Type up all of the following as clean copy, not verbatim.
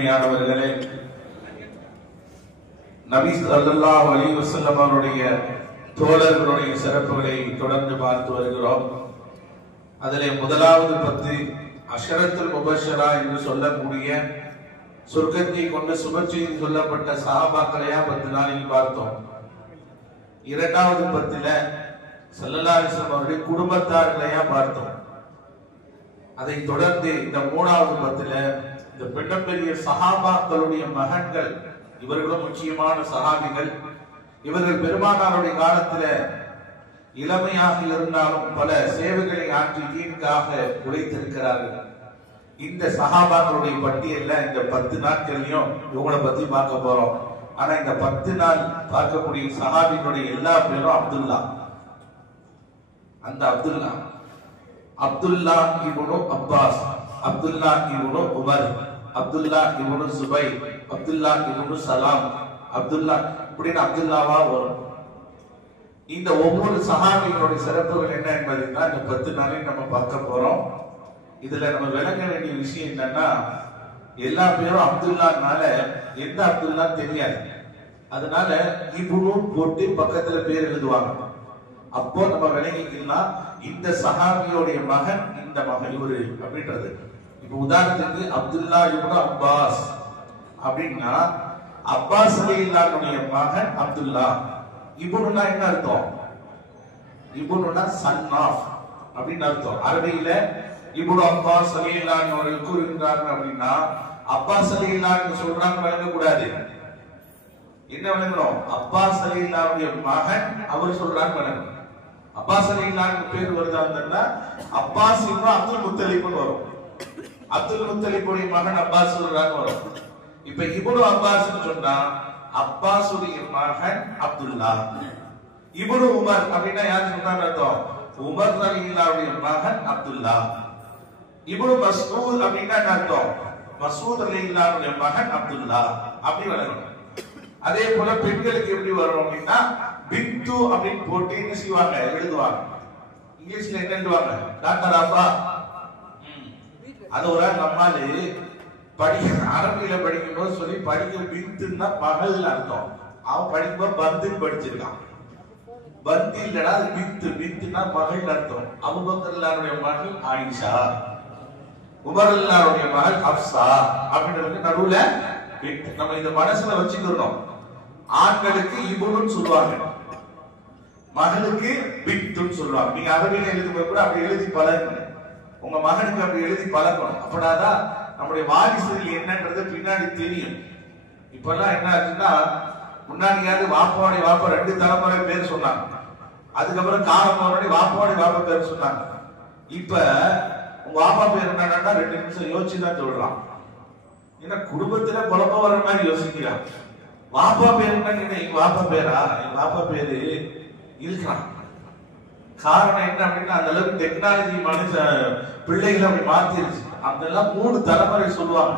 பெருமையானவர்களே, நபி ஸல்லல்லாஹு அலைஹி வஸல்லம் அவருடைய தோழர்களுடைய சிறப்புகளை தொடர்ந்து பார்த்து வருகிறோம். அதிலே முதலாவது 10 அஷரத்துல் முபஷ்ஷரா என்று சொல்லக்கூடிய சொர்க்கத்தை கொண்டு சுபச்செய்தி சொல்லப்பட்ட சஹாபாக்களையா 10 நாளில் பார்த்தோம். இரண்டாவது 10ல ஸல்லல்லாஹு அலைஹி வஸல்லம் அவருடைய குடும்பத்தார்களையா பார்த்தோம். அதை தொடர்ந்து இந்த மூணாவது 10ல இந்த பெரிய சஹாபாக்களுடைய மகன்கள், இவர்களும் முக்கியமான சஹாபிகள். இவர்கள் பெருமானாருடைய காலத்துல இளமையாக இருந்தாலும் பல சேவைகளை ஆற்றி தீனுக்காக உழைத்திருக்கிறார்கள். இந்த சஹாபாக்களுடைய பட்டியல்ல இந்த 10 நாட்களையும் இவங்களை பத்தி பார்க்க போறோம். ஆனா இந்த 10 நாள் பார்க்கக்கூடிய சஹாபிகளுடைய எல்லா பேரும் அப்துல்லா. அந்த அப்துல்லா இப்னு அப்பாஸ், அப்துல்லா இப்னு உமர், அப்துல்லா இப்னு சுபைர், அப்துல்லா இப்னு சலாம், அப்துல்லா இப்படின்னு அப்துல்லாவா வரும். இந்த ஒவ்வொரு சஹாபிகளுடைய சிறப்புகள் என்ன என்பதை தான் இந்த 10 நாளையும் நம்ம பார்க்க போறோம். இதுல நம்ம விளங்க வேண்டிய விஷயம் என்னன்னா, எல்லா பேரும் அப்துல்லானால எந்த அப்துல்லா தெரியாது. அதனால இப்னு போட்டு பக்கத்துல பேர் எழுதுவாங்க. அப்போ நம்ம விளங்கிக்கலாம் இந்த சஹாபியோடைய மகன் இந்த மகன் இவரு அப்படின்றது. இப்ப உதாரணத்துக்கு அப்துல்லா இப்னு அப்பாஸ் அப்படின்னா அப்பாஸ் ரலியல்லாஹுடைய மகன் அப்துல்லா. இப்னுனா என்ன அர்த்தம்? இப்னுனா சன் ஆஃப் அப்படின்னு அர்த்தம். அரபியில இப்னு அப்பாஸ் ரலியல்லாஹு அவர்கள் கூறுகிறார்கள் அப்படின்னா அப்பாஸ் ரலியல்லாஹு சொல்றாங்க விளங்க கூடாது. என்ன விளங்கணும்? அப்பாஸ் ரலியல்லாஹுடைய மகன் அவர் சொல்றாங்க விளங்கணும். அப்பாஸ் ரலியல்லாஹு பேர் வருதான்னா அப்பாஸ் இப்னு அப்துல் முத்தலிப்னு வரும். அப்துல் முத்தலிபுடைய மகன் அப்பாஸ் சொல்றாங்க வரும். இப்ப இப்னு அப்பாஸ் சொன்னா அப்பாஸுடைய மகன் அப்துல்லா. இப்னு உமர் அப்படின்னா யார் சொன்னாங்க அர்த்தம்? உமர் ரலியல்லாஹுடைய மகன் அப்துல்லா. இப்னு மஸ்ஊத் அப்படின்னா என்ன அர்த்தம்? மஸ்ஊத் ரலியல்லாஹுடைய மகன் அப்துல்லா. அப்படி வளரும். அதே போல பெண்களுக்கு எப்படி வரும் அப்படின்னா பிந்து அப்படின்னு போட்டு என்ன செய்வாங்க? எழுதுவாங்க. இங்கிலீஷ்ல என்ன எழுதுவாங்க? டாக்டர் அப்பா. அது ஒரு நம்மாலு அரபியில படிக்கும் போது சொல்லி படிக்க பிந்துன்னா மகள் அர்த்தம். அவன் படிக்கும்போது பந்து படிச்சிருக்கான். பந்து இல்லடா அது பிந்து. பிந்துன்னா மகள் அர்த்தம். அபூபக்கர் ரலியல்லாஹுடைய மகள் ஆயிஷா, உமர் ரலியல்லாஹுடைய மகள் ஹப்ஸா அப்படின்றது நடுவுல பிந்து. நம்ம இந்த மனசுல வச்சுக்கிறோம். ஆண்களுக்கு இப்னுன்னு சொல்லுவாங்க, மகளுக்கு பிந்துன்னு சொல்லுவாங்க. நீங்க அரபியில எழுதும்போது கூட அப்படி எழுதி பழகுங்க. உங்க மகனுக்கு அப்படி எழுதி பழக்கணும். அப்படின்னாதான் நம்முடைய வாரிசுகள் என்னன்றது பின்னாடி தெரியும். இப்பெல்லாம் என்ன ஆச்சுன்னா, முன்னாடியாவது வாப்பாவுடைய வாப்பா 2 தலைமுறை பேர் சொன்னாங்க. அதுக்கப்புறம் காலம் வாப்பாவுடைய வாப்பா பேர் சொன்னாங்க. இப்ப உங்க வாப்பா பேர் என்னன்னா 2 நிமிஷம் யோசிச்சுதான் சொல்றான். ஏன்னா குடும்பத்துல குழப்ப வர்ற மாதிரி யோசிக்கிறான். வாப்பா பேர் என்ன? எங்க வாப்பா பேரா? எங்க வாப்பா பேரு இருக்கிறான். காரணம் என்ன அப்படின்னா அந்த அளவுக்கு டெக்னாலஜி மனுஷ பிள்ளைகளை அப்படி மாத்திருச்சு. அதெல்லாம் 3 தலைமுறை சொல்லுவாங்க.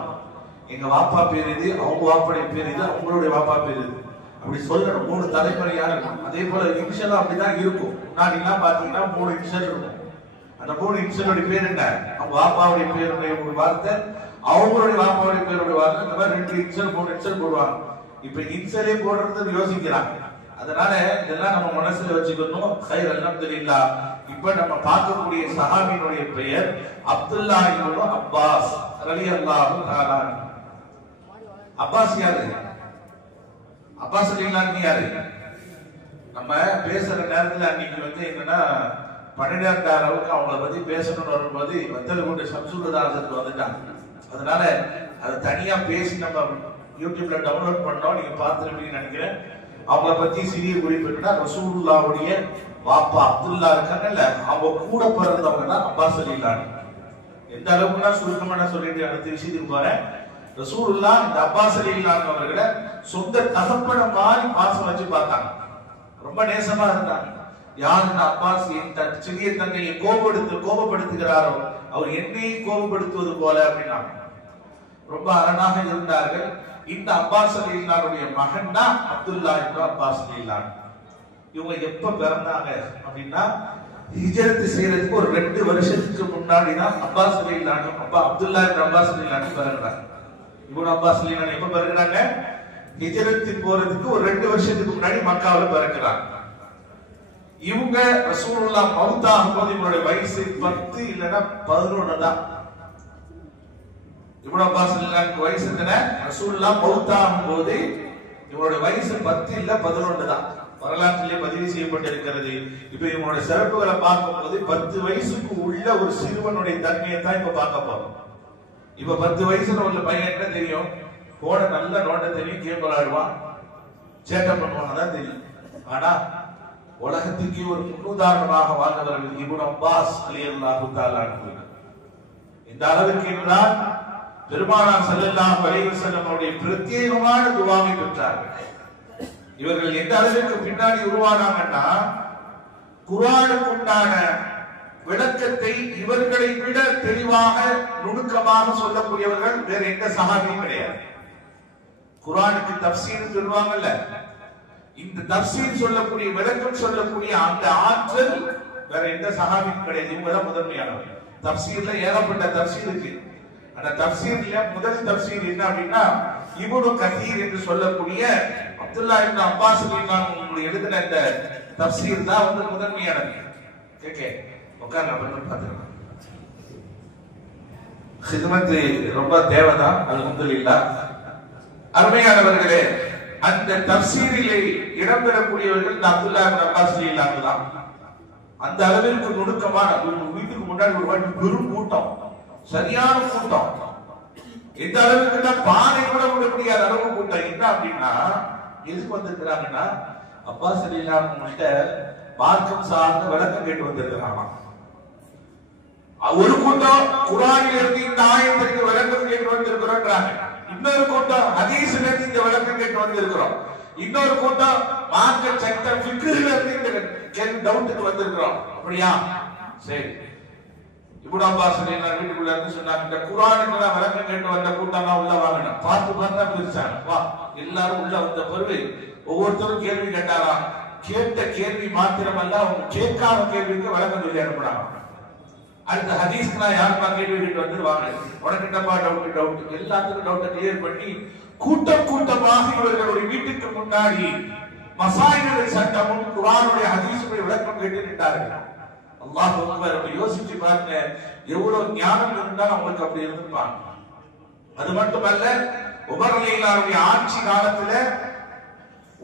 எங்க வாப்பா பேர் இது, அவங்க வாப்பாடைய பேர் இது, அவங்களுடைய வாப்பா பேர் இது, அப்படி சொல்லணும். 3 தலைமுறையா இருக்கும். அதே போல இன்ஷியலும் அப்படிதான் இருக்கும். முன்னாடி எல்லாம் பாத்தீங்கன்னா 3 இன்ஷியல் இருக்கும். அந்த 3 இன்ஷியலுடைய பேர் என்ன? அவங்க வாப்பாவுடைய பேருடைய ஒரு வார்த்தை, அவங்களுடைய வாப்பாவுடைய பேருடைய வார்த்தை, இந்த மாதிரி 2 இன்ஷியல் 3 இன்ஷியல் போடுவாங்க. இப்ப இன்ஷியலே போடுறது யோசிக்கிறாங்க. அதனால இதெல்லாம் நம்ம மனசுல வச்சுக்கணும். கைர் அல்ஹம்துலில்லாஹ். இப்ப நம்ம பார்க்கக்கூடிய சஹாபியினுடைய பெயர் அப்துல்லா இப்னு அப்பாஸ் ரலியல்லாஹு தஆலா. அப்பாஸ் யாரு? அப்பாஸ் ரலியல்லாஹு யாரு? நம்ம பேசுற நேரத்துல அன்னைக்கு என்னன்னா 12 அளவுக்கு அவங்கள பத்தி பேசணும்னு வரும்போது வத்தலகுண்டு ஷம்சுல்லாஹ் வந்துட்டாங்க. அதனால அதை தனியா பேசி நம்ம யூடியூப்ல டவுன்லோட் பண்ணோம். நீங்க பார்த்துருப்பீங்கன்னு நினைக்கிறேன். அவங்கள பத்தி சிறிய குறிப்பிட்டா ரசூலுல்லாஹ்வுடைய வாப்பா அப்துல்லா இருக்காங்கல்ல, அவங்க கூட பிறந்தவங்க தான் அப்பாஸ் ரலியல்லாஹு. எந்த அளவுக்குன்னா சுருக்கமா சொல்லிட்டு அடுத்த விஷயத்துக்கு போறேன். ரசூலுல்லாஹ் இந்த அப்பாஸ் ரலியல்லாஹு அவர்களை சொந்த தகப்பன மாதிரி பாசம் வச்சு பார்த்தாங்க. ரொம்ப நேசமா இருந்தாங்க. யார் இந்த அப்பாஸ் என் சிறிய தங்கையை கோபப்படுத்துகிறாரோ அவர் என்னை கோபப்படுத்துவது போல அப்படின்னா ரொம்ப அரணாக இருந்தார்கள். இந்த அப்பாஸ் ரலியல்லாஹுடைய மகன் தான் அப்துல்லா இப்னு அப்பாஸ் ரலியல்லாஹு. இவங்க எப்ப பிறந்தாங்க அப்படின்னா ஹிஜ்ரத் செய்யறதுக்கு ஒரு 2 வருஷத்துக்கு முன்னாடி தான் அப்பாஸ் ரலியல்லாஹு அப்பா அப்துல்லா இப்னு அப்பாஸ் ரலியல்லாஹு பிறந்தாங்க. இப்னு அப்பாஸ் ரலியல்லாஹு எப்ப பிறகுறாங்க? ஹிஜ்ரத்தின் போறதுக்கு ஒரு 2 வருஷத்துக்கு முன்னாடி மக்காவுல பிறக்கிறாங்க. இவங்க ரசூலுல்லாஹ் மௌத்தாகும் போது இவங்களுடைய வயசு 10 இல்லனா 11 தான். இப்னு அப்பாஸ் ரலியல்லாஹு வயசு என்ன? ரசூலுல்லாஹ் மௌத்தாகும் போது இவங்களுடைய வயசு 10 இல்ல 11 தான். வரலாற்றிலே பதிவு செய்யப்பட்டிருக்கிறது. இப்ப இவங்களுடைய சிறப்புகளை பார்க்கும்போது 10 வயசுக்கு உள்ள ஒரு சிறுவனுடைய தன்மையை தான் இப்ப பார்க்க போறோம். இப்ப 10 வயசுல உள்ள பையன் என்ன தெரியும்? போன நல்ல நோட்ட தெரியும், கேம் விளையாடுவான், சேட்டை பண்ணுவான், தான் தெரியும். ஆனா உலகத்துக்கு ஒரு முன்னுதாரணமாக வாழ்ந்தவர்கள் இப்னு அப்பாஸ் ரலியல்லாஹு தஆலா அன்ஹு. இந்த அளவுக்கு என்றால் பெருமானார் ஸல்லல்லாஹு அலைஹி வஸல்லம் அவருடைய பிரத்யேகமான துஆவை பெற்றார்கள். இவர்கள் எந்த அளவுக்கு பின்னாடி உருவானாங்கன்னா, குர்ஆனுக்கு உண்டான விளக்கத்தை இவர்களை விட தெளிவாக நுணுக்கமாக சொல்லக்கூடியவர்கள் வேற எந்த சஹாபியும் கிடையாது. குர்ஆனுக்கு தஃப்சீர் சொல்வாங்கல்ல, இந்த தஃப்சீர் சொல்லக்கூடிய விளக்கம் சொல்லக்கூடிய அந்த ஆற்றல் வேற எந்த சஹாபியும் கிடையாது. இவங்க தான் முதன்மையானவர்கள். தஃப்சீர்ல ஏகப்பட்ட தஃப்சீர் இருக்கு. அந்த தஃப்சீர்ல முதல் தஃப்சீர் என்ன அப்படின்னா, இப்னு கதீர் என்று சொல்லக்கூடிய அப்துல்லாஹ் இப்னு அப்பாஸ் ரலியல்லாஹு அன்ஹு எழுதின இந்த தஃப்சீர் தான் வந்து முதன்மையானது. ஓகே, உட்கார்ந்து அப்புறம் பார்த்துக்கலாம். ஹிதமத் ரொம்ப தேவைதான், அல்ஹம்துலில்லாஹ். அருமையானவர்களே, அந்த தஃப்சீரிலே இடம்பெறக்கூடியவர்கள் இந்த அப்துல்லாஹ் இப்னு அப்பாஸ் ரலியல்லாஹு தான். அந்த அளவிற்கு நுணுக்கமான வீட்டுக்கு முன்னாடி ஒரு வாட்டி பெரும் கூட்டம், சரியான கூட்டம். எந்த அளவுக்கு பானை கூட விட முடியாத அளவு கூட்டம். என்ன அப்படின்னா, எதுக்கு வந்திருக்கிறாங்கன்னா, அப்பாஸ் ரலியல்லாஹு அன்ஹு மார்க்கம் சார்ந்த விளக்கம் கேட்டு வந்திருக்கிறாங்க. ஒரு கூட்டம் குர்ஆனில் இருந்து இந்த ஆயத்திற்கு விளக்கம் கேட்டு வந்திருக்கிறோம்ன்றாங்க. இன்னொரு கூட்டம் ஹதீஸ்ல இருந்து இந்த விளக்கம் கேட்டு வந்திருக்கிறோம். இன்னொரு கூட்டம் மார்க்க சட்ட ஃபிக்ஹ்ல இருந்து இந்த டவுட்டுக்கு வந்திருக்கிறோம். அப்படியா? சரி. இப்னு அப்பாஸ் ரலியல்லாஹு வீட்டுக்குள்ள இருந்து சொன்னாங்க, இந்த குர்ஆனுக்கு விளக்கம் கேட்டு வந்த கூட்டம் தான் உள்ள வாங்கணும். பார்த்து பார்த்தா பிரிச்சாங்க. வா, எல்லாரும் உள்ள வந்த பிறகு ஒவ்வொருத்தரும் கேள்வி கேட்டாராம். கேட்ட கேள்வி மாத்திரமல்ல, அவங்க கேட்காத கேள்விக்கு விளக்கம் சொல்லி அனுப்புறாங்க. அடுத்த ஹதீஸ்க்கு யாருப்பா கேள்வி கேட்டு வந்துருவாங்க, உனக்கு என்னப்பா டவுட், எல்லாத்துக்கும் டவுட்டை கிளியர் பண்ணி கூட்டம் கூட்டமாக இவர்களுடைய வீட்டுக்கு முன்னாடி மசாயிலுடைய சட்டமும் குர்ஆனுடைய ஹதீஸுடைய விளக்கம் கேட்டு நின்றார்கள். அல்லாஹ் அக்பர். யோசிச்சு பாருங்க, எவ்வளவு ஞானம் இருந்தா அவங்களுக்கு அப்படி இருந்திருப்பாங்க. அது மட்டுமல்ல, உமர் ரலியல்லாஹு ஆட்சி காலத்துல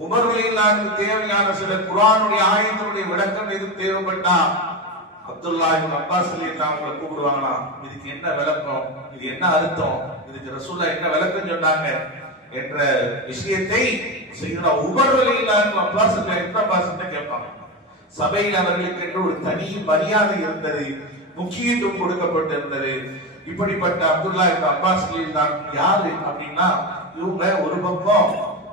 உமர் ரலியல்லாஹு தேவையான சில குர்ஆனுடைய ஆயத்துடைய விளக்கம் எது தேவைப்பட்டா அப்துல்லாஹ் இப்னு அப்பாஸ் ரலியல்லாஹு அவங்களை கூப்பிடுவாங்களாம். இதுக்கு என்ன விளக்கம், இது என்ன அர்த்தம், இதுக்கு ரசூலுல்லாஹ் என்ன விளக்கம் சொன்னாங்க என்ற விஷயத்தை சையதுனா உமர் ரலியல்லாஹு அப்பாஸ் ரலியல்லாஹு கேட்பாங்க. சபையில் அவர்களுக்கு என்று ஒரு தனி மரியாதை இருந்தது, முக்கியத்துவம் கொடுக்கப்பட்டிருந்தது. இப்படிப்பட்ட அப்துல்லாஹ் இப்னு அப்பாஸ் ரலியல்லாஹு யாரு அப்படின்னா, இவங்க ஒரு பக்கம்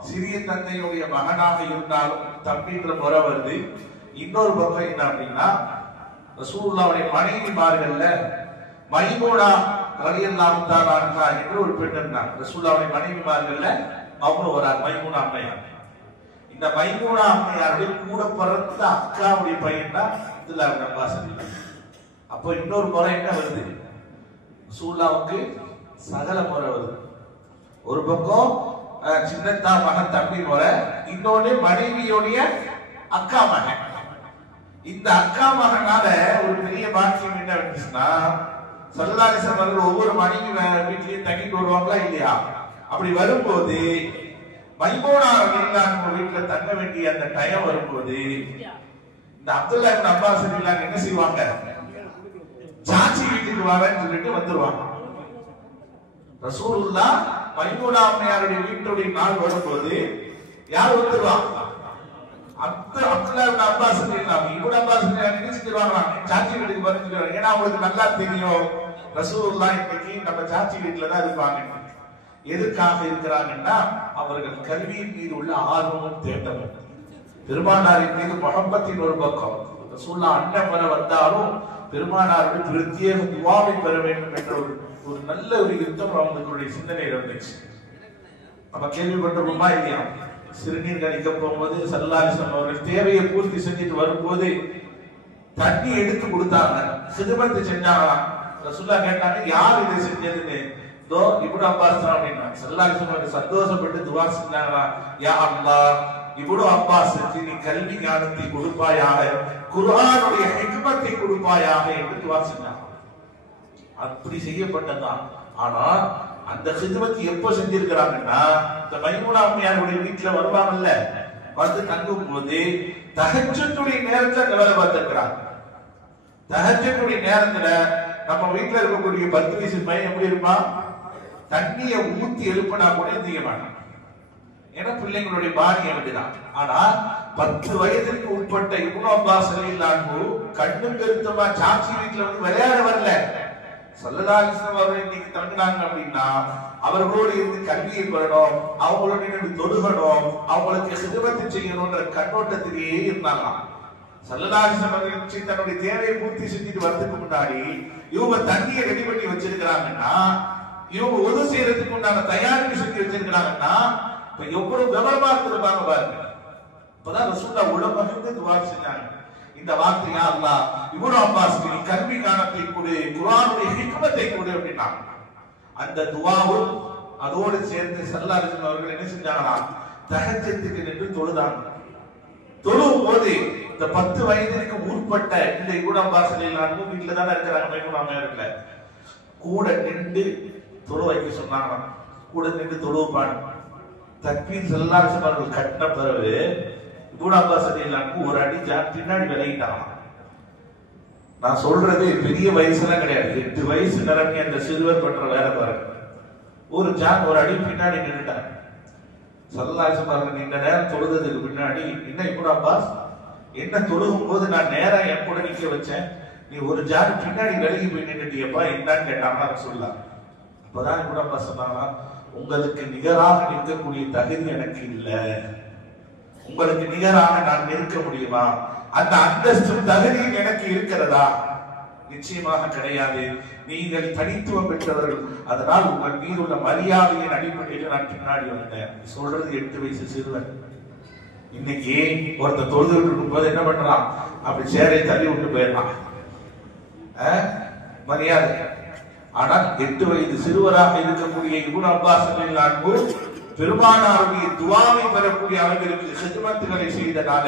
சிறிய தந்தையுடைய மகனாக இருந்தாலும் தம்பின்ற முறை வருது. இன்னொரு பக்கம் என்ன அப்படின்னா, ரசூலுல்லாஹ்வுடைய மனைவிமார்கள்ல மைமூனா ரலியல்லாஹு தஆலா அன்ஹா என்று ஒரு பெண் இருந்தாங்க. ரசூலுல்லாஹ்வுடைய மனைவிமார்கள்ல அவங்க ஒரு மைமூனா அம்மையார். இந்த மைமூனா அம்மையாருடைய கூட பிறந்த அக்காவுடைய பையன் தான் அப்துல்லாஹ் இப்னு அப்பாஸ் ரலியல்லாஹு. அப்போ இன்னொரு முறை என்ன வருது, ரசூலுல்லாஹ்வுக்கு சகல முறை வருது. ஒரு பக்கம் சின்னத்தா மகன் தம்பி முறை, இன்னொன்னு மனைவியோடைய அக்கா மகன். இந்த அக்கா மகனால ஒரு பெரிய பாக்கியம் என்ன வந்துச்சுன்னா, ஸல்லல்லாஹு அலைஹி வஸல்லம் அவர்கள் ஒவ்வொரு மனைவி வீட்லயும் தங்கிட்டு வருவாங்களா இல்லையா? அப்படி வரும்போது மைமூனா ரலியல்லாஹு வீட்டுல தங்க வேண்டிய அந்த டைம் வரும்போது இந்த அப்துல்லாஹ் இப்னு அப்பாஸ் ரலியல்லாஹு என்ன செய்வாங்க, சாச்சி வீட்டுக்கு வரேன்னு சொல்லிட்டு வந்துருவாங்க. ரசூலுல்லாஹ் மைமூனா அம்மையாருடைய வீட்டுடைய நாள் வரும்போது யார் வந்துருவாங்க? அப்துல்லாஹ் இப்னு அப்பாஸ் ரலியல்லாஹு இப்னு அப்பாஸ் ரலியல்லாஹு சொல்லுவாங்க, சாச்சி வீட்டுக்கு வரேன்னு சொல்லுவாங்க. ஏன்னா அவங்களுக்கு நல்லா தெரியும் ரசூலுல்லாஹ் இன்னைக்கு நம்ம சாச்சி வீட்டுல தான் இருப்பாங்க. எதுக்காக இருக்கிறாங்கன்னா, அவர்கள் கல்வியின் மீது உள்ள ஆர்வமும் தேட்டமும், பெருமானாரின் மீது முஹப்பத்தின் ஒரு பக்கம். ரசூலுல்லாஹ் அண்ணன் பெற வந்தாலும் பெருமானாருடைய பிரத்யேக துஆவை பெற வேண்டும் என்ற ஒரு நல்ல ஒரு யுத்தம் அவங்களுடைய சிந்தனையில் இருந்துச்சு. நம்ம கேள்விப்பட்டிருப்போமா இல்லையா? சிறுநீர் கழிக்க போகும்போது ஸல்லல்லாஹு அலைஹி வஸல்லம் அவர்கள் தேவையை பூர்த்தி செஞ்சுட்டு வரும்போது தண்ணி எடுத்து கொடுத்தாங்க, சிதுமத்து செஞ்சாங்களாம். ரசூலுல்லாஹ் கேட்டாங்க, யார் இதை செஞ்சதுன்னு. இதோ இப்னு அப்பாஸ் தான் அப்படின்னா ஸல்லல்லாஹு அலைஹி வஸல்லம் சந்தோஷப்பட்டு துஆ செஞ்சாங்களா, யா அல்லாஹ் இப்னு அப்பாஸுக்கு நீ கல்வி ஞானத்தை கொடுப்பாயாக, குர்ஆனுடைய ஹிக்மத்தை கொடுப்பாயாக என்று துஆ செஞ்சாங்க. அப்படி செய்யப்பட்டதான். ஆனா அந்த ஹித்மத் எப்ப செஞ்சிருக்கிறாங்கன்னா, இந்த மைமூனா அம்மையாருடைய வீட்டுல வருவாங்கல்ல, வந்து தங்கும் போது தஹஜ்ஜுடைய நேரத்துல வேலை பார்த்திருக்கிறாங்க. தஹஜ்ஜுடைய நேரத்துல நம்ம வீட்டுல இருக்கக்கூடிய 10 வயசு பையன் எப்படி இருப்பான், தண்ணியை ஊத்தி எழுப்பினா கூட எந்திக்க மாட்டான். ஏன்னா பிள்ளைங்களுடைய பாணி அப்படிதான். ஆனா 10 வயதிற்கு உட்பட்ட இப்னு அப்பாஸ் ரலியல்லாஹு அன்ஹு கண்ணு பெருத்தமா சாச்சி வீட்டுல வந்து விளையாட வரல. ஸல்லல்லாஹு அலைஹி வஸல்லம் அவர்கள் இன்னைக்கு தங்கினாங்க அப்படின்னா அவர்களோடு இருந்து கல்வியை பெறணும், அவங்களோட இருந்து தொழுகணும், அவங்களுக்கு ஹிதமத் செய்யணும்ன்ற கண்ணோட்டத்திலேயே இருந்தாங்களாம். ஸல்லல்லாஹு அலைஹி வஸல்லம் அவர்கள் தன்னுடைய தேவையை பூர்த்தி செஞ்சுட்டு வரதுக்கு முன்னாடி இவங்க தண்ணியை ரெடி பண்ணி வச்சிருக்கிறாங்கன்னா, இவங்க உதவி செய்யறதுக்கு உண்டான தயாரிப்பு செஞ்சு வச்சிருக்கிறாங்கன்னா இப்ப எவ்வளவு விவரமா இருந்திருப்பாங்க பாருங்க. இப்பதான் ரசூலுல்லாஹ் உலகமகிழ்ந்து துஆ செஞ்சாங்க. இந்த வார்த்தையா அல்லாஹ் இப்னு அப்பாஸ்க்கு நீ கல்வி ஞானத்தை கொடு, குர்ஆனுடைய ஹிக்மத்தை கொடு அப்படின்னா அந்த துஆவும் அதோடு சேர்ந்து ஸல்லல்லாஹு அலைஹி வஸல்லம் அவர்கள் என்ன செஞ்சாங்களா, தஹஜ்ஜுக்கு நின்று தொழுதாங்க. தொழும் போது இந்த 10 வயதிற்கு உட்பட்ட இந்த இப்னு அப்பாஸ் ரலியல்லாஹு அன்ஹு வீட்டுல தானே இருக்கிறாங்க, மைமூனா அம்மையார்ல கூட நின்று தொழு வைக்க சொன்னாங்க. கூட நின்று தொழுவாங்க. தக்பீர் ஸல்லல்லாஹு அலைஹி வஸல்லம் அவர்கள் கட்டின பிறகு இப்னு அப்பாஸ் ரலியல்லாஹு அன்ஹு ஒரு அடி பின்னாடி விலகிட்டாங்க. நான் சொல்றது பெரிய வயசுலாம் கிடையாது, 8 வயசு நிரம்பி அந்த சிறுவர் பண்ற வேலை பாருங்க. ஒரு அடி பின்னாடி நின்றுட்டாங்க. ஸல்லல்லாஹு அலைஹி வஸல்லம் இந்த நேரம் தொழுததுக்கு பின்னாடி, என்ன இப்னு அப்பாஸ் என்ன தொழுகும் போது நான் நேரம் என் கூட நிக்க வச்சேன், நீ ஒரு பின்னாடி விலகி போய் நின்றுட்டியப்பா என்னன்னு கேட்டாங்கன்னா ரசூலுல்லாஹ். அப்பதான் இப்னு அப்பாஸ் சொன்னாங்க, உங்களுக்கு நிகராக நிற்கக்கூடிய தகுதி எனக்கு இல்லை, உங்களுக்கு நிகராக நான் நிற்க முடியுமா, அந்த அந்தஸ்தும் தகுதியும் எனக்கு இருக்கிறதா, நிச்சயமாக கிடையாது, நீங்கள் தனித்துவம் பெற்றவர்கள், அதனால் உங்கள் மீது உள்ள மரியாதையின் அடிப்படையில் நான் பின்னாடி வந்தேன். சொல்றது 8 வயசு சிறுவன். இன்னைக்கு ஒருத்தர் தொழுது இருக்கும் போது என்ன பண்றான், அப்படி சேரை தள்ளி விட்டு போயிடலாம், மரியாதை. ஆனால் 8 வயது சிறுவராக இருக்கக்கூடிய இப்னு அப்பாஸ் ரலியல்லாஹு அன்ஹு பெருமானாருடைய துஆவை பெறக்கூடிய அளவிற்கு ஹித்மத்துகளை செய்ததால,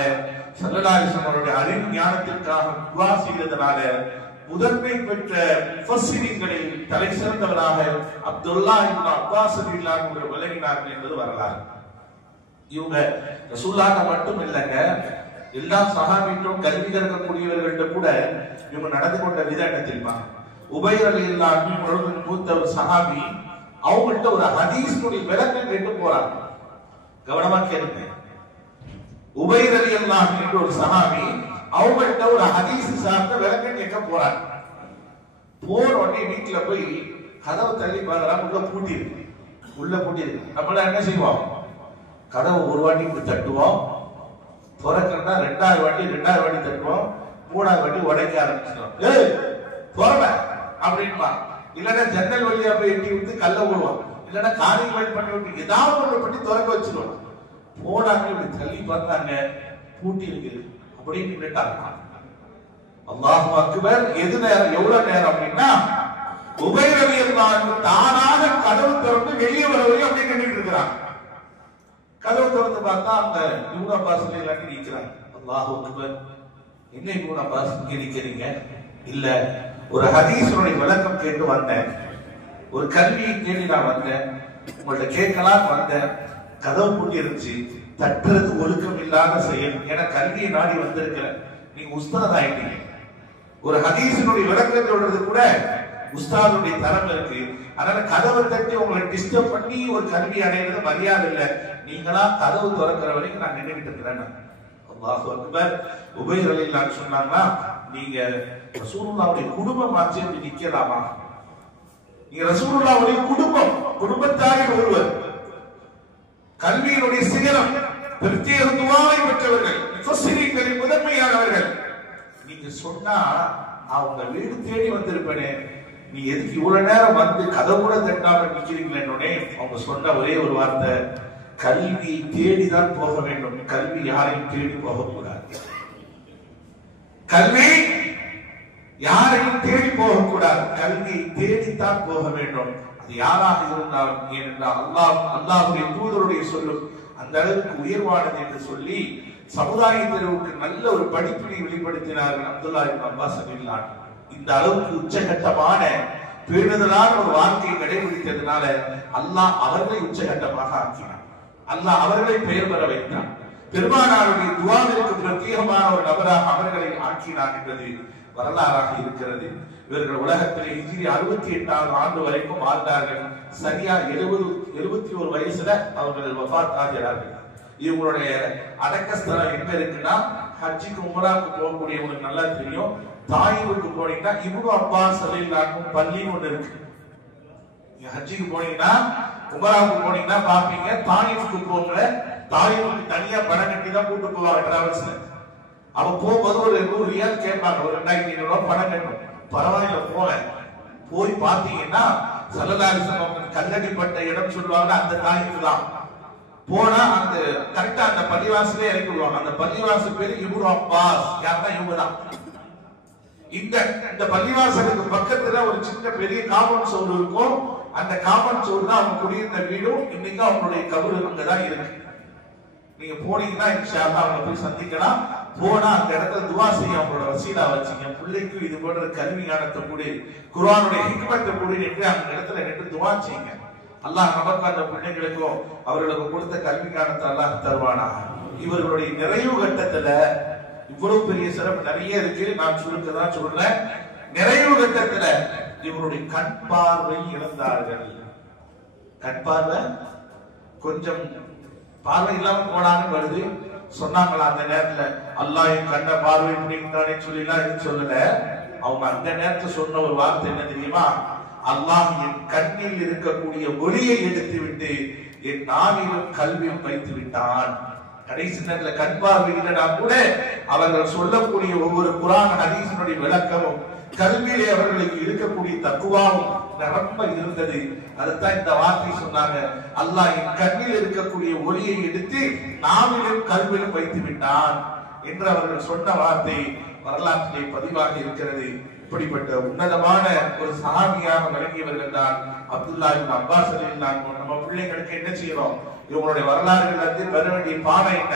ஸல்லல்லாஹு அலைஹி வஸல்லம் அவருடைய அறிவு ஞானத்திற்காக துஆ செய்ததனால முதன்மை பெற்ற முஃபஸ்ஸிரீன்களில் தலை சிறந்தவராக அப்துல்லாஹ் இப்னு அப்பாஸ் ரலியல்லாஹு அன்ஹு விளங்கினார்கள் என்பது வரலாறு. இவங்க ரசூலுல்லாஹ் மட்டும் இல்லைங்க, எல்லா சஹாபிகளும் கல்வி கற்கக்கூடியவர்கள்ட்ட கூட இவங்க நடந்து கொண்ட விதம் என்ன தெரியுமா, உபை ரலியல்லாஹு அன்ஹு மூத்த ஒரு சஹாபி, அவங்கள்ட்ட ஒரு ஹதீஸுடைய விளக்கம் கேட்டு போறாங்க. கவனமா கேளுங்க. உபை ரலியல்லாஹு அன்ஹு ஒரு சஹாபி, அவங்கள்ட்ட ஒரு ஹதீஸ் சார்ந்த விளக்கம் கேட்க போறாங்க. போற உடனே வீட்டுல போய் கதவை தள்ளி பார்க்கறாங்க, உள்ள பூட்டி இருக்கு. நம்மளாம் என்ன செய்வோம், கதவை ஒரு வாட்டி தட்டுவோம், திறக்கணும்னா 2வது வாட்டி தட்டுவோம், 3வது வாட்டி உடைக்க ஆரம்பிச்சிடும். ஏய் திறவ அப்படின்பா, இல்லைன்னா ஜன்னல் வழியா போய் எட்டி விட்டு கல்ல விடுவான், இல்லைன்னா காரியங்கள் பண்ணி விட்டு ஏதாவது ஒன்று பண்ணி திறக்க வச்சிருவான். போனாங்க, இப்படி தள்ளி பார்த்தாங்க, பூட்டி இருக்குது அப்படின்னு நின்னுட்டாங்க. அல்லாஹு அக்பர். எது நேரம், எவ்வளவு நேரம் அப்படின்னா, உபை ரலியல்லாஹு அன்ஹு தானாக கதவு திறந்து வெளியே வர வரையும் அப்படியே நின்றுட்டு இருக்கிறாங்க. கதவு திறந்து பார்த்தா அந்த இப்னு அப்பாஸ் ரலியல்லாஹு அன்ஹு நிற்கிறாங்க. அல்லாஹு அக்பர். என்ன இப்னு அப்பாஸ் இங்க நிக்கிறீங்க? இல்ல, ஒரு ஹதீஸுடைய விளக்கம் கேட்டு வந்தேன், ஒரு கல்வியை தேடி நான் வந்தேன், உங்கள்ட்ட கேட்கலாம் வந்தேன், கதவு பூட்டி இருந்துச்சு, தட்டுறது ஒழுக்கம் இல்லாத செயல், ஏன்னா கல்வியை நாடி வந்திருக்கிறேன், நீங்க உஸ்தாத் ஆயிட்டீங்க, ஒரு ஹதீஸினுடைய விளக்கம் சொல்றது கூட உஸ்தாதுடைய தரம் இருக்கு, அதனால கதவை தட்டி உங்களை டிஸ்டர்ப் பண்ணி ஒரு கல்வி அடைகிறது மரியாதை இல்லை, நீங்களா கதவு திறக்கிற வரைக்கும் நான் நின்றுட்டு இருக்கிறேன். அல்லாஹு அக்பர். உபை ரலியல்லாஹு அன்ஹு சொன்னாங்களா, நீங்க ரசூலுல்லாஹ்வுடைய குடும்பம் ஆச்சு அப்படி நிக்கலாமா, நீங்க ரசூலுல்லாஹ்வுடைய குடும்பத்தாரில் ஒருவர், கல்வியினுடைய சிகரம், பிரத்யேக துஆவை பெற்றவர்கள், முஃபஸ்ஸிரீன்களின் முதன்மையானவர்கள், நீங்க சொன்னா நான் உங்க வீடு தேடி வந்திருப்பேனே, நீ எதுக்கு இவ்வளவு நேரம் வந்து கதவு கூட தட்டாம நிக்கிறீங்களே? அவங்க சொன்ன ஒரே ஒரு வார்த்தை, கல்வி தேடிதான் போக வேண்டும், கல்வி யாரையும் தேடி போகக்கூடாது, கல்வி யாரையும் தேடி போகக்கூடாது, கல்வியை தேடித்தான் போக வேண்டும். யாராக இருந்தாலும், ஏனென்றால் அல்லாஹ்வுடைய தூதருடைய சொல்லும் அந்த அளவுக்கு உயர்வானது என்று சொல்லி சமுதாயத்திற்கு நல்ல ஒரு படிப்பினை வெளிப்படுத்தினார்கள் அப்துல்லா இப்னு அப்பாஸ் ரலியல்லாஹு அன்ஹு. இந்த அளவுக்கு உச்சகட்டமான பேணுதலான ஒரு வாழ்க்கையை கடைபிடித்ததுனால அல்லாஹ் அவர்களை உச்சகட்டமாக ஆக்கினார். அல்லாஹ் அவர்களை பெயர் பெற வைத்தார். பெருமானாருடைய துஆவிற்கு பிரத்யேகமான ஒரு நபராக அவர்களை ஆக்கினார் என்பது வரலாறாக இருக்கிறது. இவர்கள் உலகத்திலே ஹிஜ்ரி 68ஆம் ஆண்டு வரைக்கும் வாழ்ந்தார்கள். சரியா 71 வயசுல அவர்கள் வஃபாத் ஆகிறார்கள். இவங்களுடைய அடக்கஸ்தலம் எங்க இருக்குன்னா, ஹஜ்ஜுக்கு உம்ராவுக்கு போகக்கூடியவங்களுக்கு நல்லா தெரியும், தாயிஃபுக்கு போனீங்கன்னா இப்னு அப்பாஸ் ரலியல்லாஹு அன்ஹு பள்ளின்னு ஒன்று இருக்கு. நீங்க ஹஜ்ஜுக்கு போனீங்கன்னா உம்ராவுக்கு போனீங்கன்னா பாப்பீங்க, தாயிஃபுக்கு போங்க, தாயிஃபுக்கு தனியா பணம் கட்டி தான் கூட்டு போவாங்க டிராவல்ஸ்ல. அவ போகும்போது ஒரு 100 ரியால் கேட்பாங்க, ஒரு 2500 பணம் கட்டணும். பரவாயில்ல போல போய் பாத்தீங்கன்னா ஸல்லல்லாஹு அலைஹி வஸல்லம் கல்லடிப்பட்ட இடம் சொல்லுவாங்க, அந்த தாயிஃப் தான். போனா அந்த கரெக்டா அந்த பள்ளிவாசலே இறக்கி விடுவாங்க. அந்த பள்ளிவாசல் பேரு இப்னு அப்பாஸ். யாருன்னா இவங்க தான். இந்த பள்ளிவாசலுக்கு பக்கத்துல ஒரு சின்ன பெரிய காம்பவுண்ட் சுவர் இருக்கும். அந்த காம்பவுண்ட் சுவர் தான் அவங்க குடியிருந்த வீடும். இன்னைக்கு அவங்களுடைய கபரு அங்கதான் இருக்கு. நீங்க போனீங்கன்னா இன்ஷா அல்லாஹ் அவங்களை போய் சந்திக்கலாம். போனா அந்த இடத்துல துவா செய்ய அவங்களோட வசீலா வச்சுங்க, பிள்ளைக்கு இது போன்ற கல்வி ஞானத்தை கூடி, குர்ஆனுடைய ஹிக்மத்தை கூடி என்று அந்த இடத்துல நின்று துவா செய்யுங்க. அல்லாஹ் நமக்கு அந்த பிள்ளைகளுக்கும் அவர்களுக்கு கொடுத்த கல்வி ஞானத்தை அல்லாஹ் தருவானா. இவர்களுடைய நிறைவு கட்டத்துல இவ்வளவு பெரிய சிறப்பு நிறைய இருக்கு, நான் சுருக்கதான் சொல்றேன். நிறைவு கட்டத்துல இவருடைய கண் பார்வை இழந்தார்கள். கண் பார்வை கொஞ்சம் பார்வை இல்லாம போனான்னு வருது. சொன்னாங்களா அந்த நேரத்துல, அல்லாஹ் என் கண்ண பார்வை பிடித்தானே சொல்லிலாம் எதுவும் சொல்லல. அவங்க அந்த நேரத்துல சொன்ன ஒரு வார்த்தை என்ன தெரியுமா? அல்லாஹ் என் கண்ணில் இருக்கக்கூடிய ஒளியை எடுத்து விட்டு என் நாவிலும் கல்வியும் வைத்து விட்டான். கடைசி நேரத்துல கண் பார்வை இல்லைனா கூட அவர்கள் சொல்லக்கூடிய ஒவ்வொரு குர்ஆன் ஹதீஸினுடைய விளக்கமும் கல்வியிலே அவர்களுக்கு இருக்கக்கூடிய தக்குவாவும் நிரம்ப இருந்தது. அதுதான் இந்த வார்த்தை சொன்னாங்க, அல்லாஹ் என் கண்ணில் இருக்கக்கூடிய ஒளியை எடுத்து நாவிலும் கல்வியிலும் வைத்து விட்டான் என்று அவர்கள் சொன்ன வார்த்தை வரலாற்றிலே பதிவாக இருக்கிறது. இப்படிப்பட்ட உன்னதமான ஒரு சஹாபியாக விளங்கியவர்கள் தான் அப்துல்லா இப்னு அப்பாஸ் ரலியல்லாஹு அன்ஹு. நம்ம பிள்ளைகளுக்கு என்ன செய்யறோம்? இவங்களுடைய வரலாறுகள் வந்து பெற வேண்டிய பாடம் என்ன?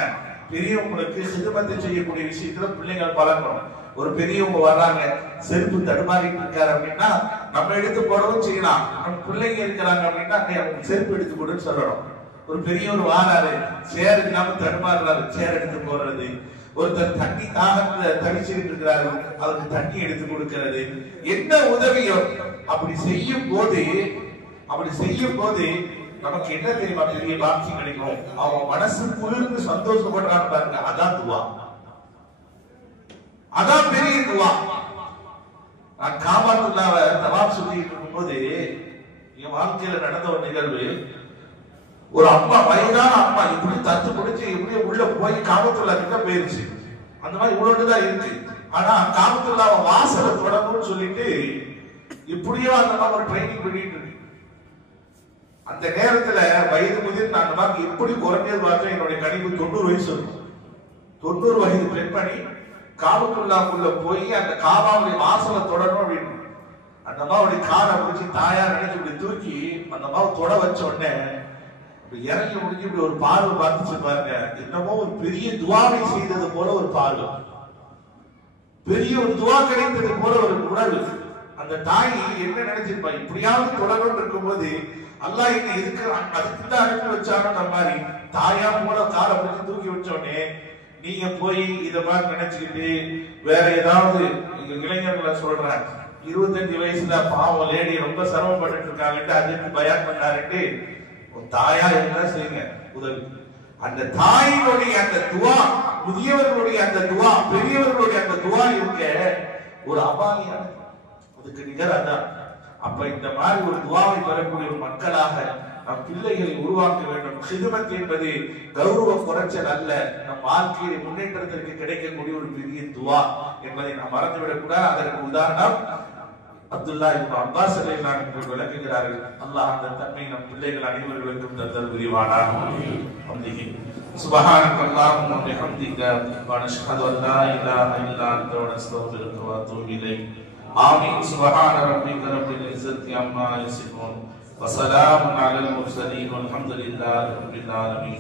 பெரியவங்களுக்கு சிறுமத்தை செய்யக்கூடிய விஷயத்துல பிள்ளைகள் பழக்கணும். ஒரு பெரியவங்க வர்றாங்க, செருப்பு தடுமாறிட்டு இருக்காரு அப்படின்னா நம்ம எடுத்து போடவும் செய்யலாம். நம்ம பிள்ளைங்க இருக்கிறாங்க அப்படின்னா செருப்பு எடுத்து போடுன்னு சொல்லணும். ஒரு பெரியவர் வாராரு, சேர் இல்லாம தடுமாறுறாரு, சேர் எடுத்து போடுறது. ஒருத்தர் தண்ணி தாகத்துல தவிச்சிட்டு இருக்கிறாரு, அவருக்கு தண்ணி எடுத்து கொடுக்கிறது. என்ன உதவியோ அப்படி செய்யும் போது நமக்கு என்ன தெரியுமா பெரிய பாக்கியம் கிடைக்கும்? அவங்க மனசு குளிர்ந்து சந்தோஷப்படுறாங்க பாருங்க, அதான் துவா, அதான் பெரிய துவா. நான் காபாத்துல்லாவை தவாப் சொல்லிட்டு இருக்கும்போது என் வாழ்க்கையில நடந்த ஒரு நிகழ்வு. ஒரு அம்மா, வயதான அம்மா, இப்படி தத்து பிடிச்சு இப்படி உள்ள போய் காபத்துல்லா கிட்ட போயிருச்சு. அந்த மாதிரி இவ்வளவுதான் இருக்கு. ஆனா காபத்துல்லாவை வாசலை தொடங்கும்னு சொல்லிட்டு இப்படியோ அந்த மாதிரி ஒரு ட்ரைனிங் பண்ணிட்டு இருக்கு. அந்த நேரத்துல வயது முதிர் அந்த மாதிரி எப்படி குறைஞ்சது பார்த்தா என்னுடைய கணிப்பு 90 வயசு இருக்கும். 90 வயது பெண்மணி காபத்துல்லாக்குள்ள போய் அந்த காபாவுடைய வாசலை தொடரணும் அப்படின்னு அந்த அம்மாவுடைய காலை பிடிச்சி தாயா நினைச்சு இப்படி தூக்கி அந்த அம்மாவை தொட வச்ச உடனே இறங்கி முடிஞ்சு இப்படி ஒரு பார்வை பார்த்துச்சு பாருங்க. என்னமோ ஒரு பெரிய துவாவை செய்தது போல ஒரு பார்வை, பெரிய ஒரு துவா கிடைத்தது போல ஒரு உணர்வு. அந்த தாய் என்ன நினைச்சிருப்பா, இப்படியாவது தொடரும் இருக்கும்போது அல்லாஹ் என்ன எதுக்கு அதுக்கு தான் அனுப்பி வச்சாங்க மாதிரி தாயா போல காலை பிடிச்சி தூக்கி வச்சோடனே நீங்க போய் இத மாதிரி நினைச்சுக்கிட்டு வேற ஏதாவது இளைஞர்களை சொல்றேன் 25 வயசுல பாவம் லேடி ரொம்ப சிரமப்பட்டு இருக்காங்கட்டு அதுக்கு பயான் பண்ணாருட்டு தாயா என்ன செய்யுங்க உதவி. அந்த தாயினுடைய அந்த துவா, முதியவர்களுடைய அந்த துவா, பெரியவர்களுடைய அந்த துவா இருக்க ஒரு அபாயம், அதுக்கு நிகராதான். அப்ப இந்த மாதிரி ஒரு துவாவை பெறக்கூடிய ஒரு மக்களாக நம் பிள்ளைகளை உருவாக்க வேண்டும். ஹிதுமத் என்பது கௌரவ குறைச்சல் அல்ல, நம் வாழ்க்கையை முன்னேற்றத்திற்கு கிடைக்கக்கூடிய ஒரு பெரிய துவா என்பதை நாம் மறந்துவிடக் கூடாது. அதற்கு உதாரணம் அப்துல்லா இப்னு அப்பாஸ் ரலியல்லாஹு அன்ஹு விளக்குகிறார்கள். அல்லாஹ் அந்த தன்மை நம் பிள்ளைகள் அனைவர்களுக்கும் தந்தல் புரிவானாக. சுப்ஹானக்கல்லாஹும்ம வ பிஹம்திக வ நஷ்ஹது அன் லா இலாஹா இல்லா அன்த வ நஸ்தக்ஃபிருக வ நத்தூபு இலைக். ஆமீன். சுப்ஹான ரப்பிக ரப்பில் இஸ்ஸத்தி அம்மா யசிஃபூன் வஸலாமுன் அலல் முர்ஸலீன் வல்ஹம்துலில்லாஹி ரப்பில் ஆலமீன்.